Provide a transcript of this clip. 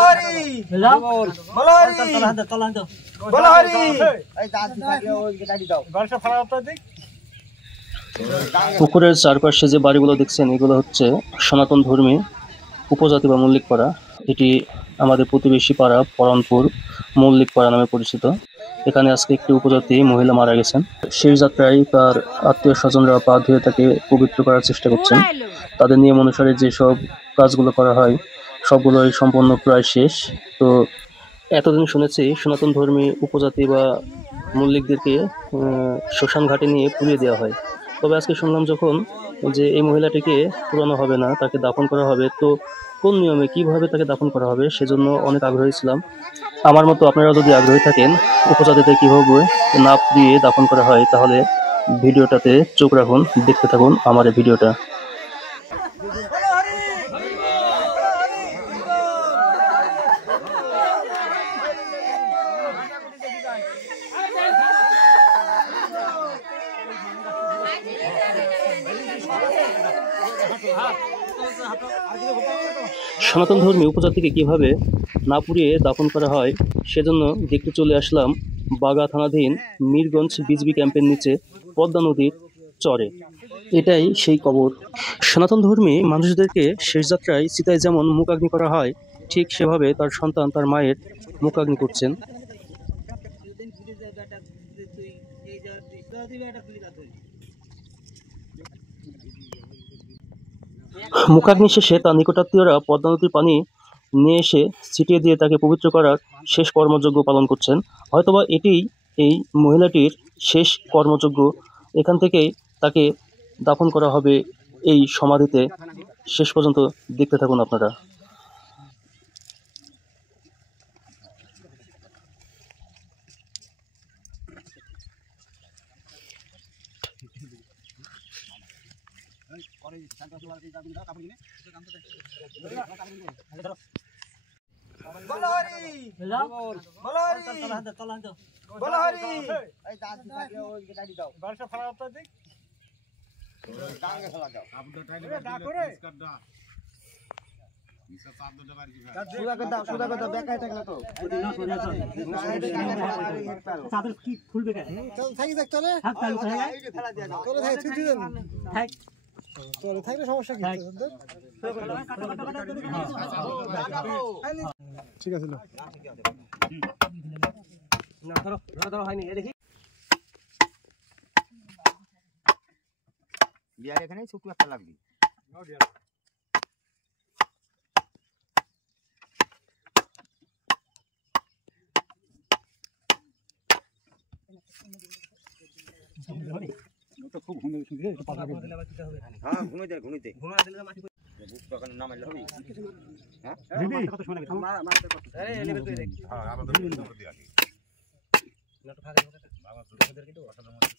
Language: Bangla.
বলহরি বলহরি বলহরি এই দাঁত দিয়ে ওই গাড়ি দাও গাড়িটা ফাড়াটা দিক। পুকুরের চারপাশে যে বাড়িগুলো দেখছেন এগুলো হচ্ছে সনাতন ধর্মী উপজাতি বা মল্লিক পাড়া। এটি আমাদের প্রতিবেশী পাড়া পরনপুর মল্লিক পাড়া নামে পরিচিত। এখানে আজকে একটি উপজাতি মহিলা মারা গেছেন। শেষ যাত্রায় তার আত্মীয় স্বজনরা পা ধুয়ে তাকে পবিত্র করার চেষ্টা করছেন। তাদের নিয়ম অনুসারে যেসব কাজগুলো করা হয় সবগুলোই সম্পন্ন প্রায় শেষ। তো এতদিন শুনেছি সনাতন ধর্মী উপজাতি বা মল্লিকদেরকে শ্মশান ঘাটে নিয়ে পুড়িয়ে দেওয়া হয়। তবে আজকে শুনলাম যখন যে এই মহিলাটিকে পুরানো হবে না, তাকে দাফন করা হবে। তো কোন নিয়মে কিভাবে তাকে দাফন করা হবে সেজন্য অনেক আগ্রহী ছিলাম। আমার মতো আপনারা যদি আগ্রহী থাকেন উপজাতিতে কিভাবে না দিয়ে দাফন করা হয় তাহলে ভিডিওটাতে চোখ রাখুন, দেখতে থাকুন আমার এই ভিডিওটা। সনাতন ধর্মী উপজাতিকে কিভাবে না পুড়িয়ে দাফন করা হয় সেজন্য দেখতে চলে আসলাম বাগা থানাধীন মিরগঞ্জ বিজবি ক্যাম্পের নিচে পদ্মা নদীর চরে। এটাই সেই কবর। সনাতন ধর্মী মানুষদেরকে শেষ যাত্রায় চিতায় যেমন মুখাগ্নি করা হয় ঠিক সেভাবে তার সন্তান তার মায়ের মুখাগ্নি করছেন। মুখাগ্নি শেষে তার নিকটাত্মীয়রা পদ্মা নদীর পানি নিয়ে এসে ছিটিয়ে দিয়ে তাকে পবিত্র করার শেষ কর্মযজ্ঞ পালন করছেন। হয়তোবা এটিই এই মহিলাটির শেষ কর্মযজ্ঞ। এখান থেকেই তাকে দাফন করা হবে এই সমাধিতে। শেষ পর্যন্ত দেখতে থাকুন আপনারা। বলহরি বলহরি বলহরি এই দাঁত দিয়ে ওই গাড়ি দাও গাড়িটা ফাড়াটা দিক। গাঙ্গে ফেলা দাও আপনি টাইলে দা করে নিচে চাপ দে বাড়ি কি সুদা করে দাও বেকায় থাকলে তো না সরে যাও চাদর কি খুলবে কেন চল থাকি দেখ তোরে হাত তালু ফেলা দিয়া দাও তোরে থাকি ছুটি দেন থাক তোরে থাকলে সমস্যা কি ঠিক আছে না ধরো ধরো হয়নি এ দেখি বিয়ার এখানে ছোট একটা লাগবে। খুব ঘুমে শুনতে একটু পাতা করে দিলে আবার কি হবে? হ্যাঁ ঘুমাইতে ঘুমা দিলে মাটি বুক তখন না মারলে হবে। হ্যাঁ কত সময় লাগে মারতে কত এই লেভেল করে দেখ। হ্যাঁ আমাদের দিয়ে আসি না তো ফাঁকা বাবা তোদের কিন্তু অসাধারণ।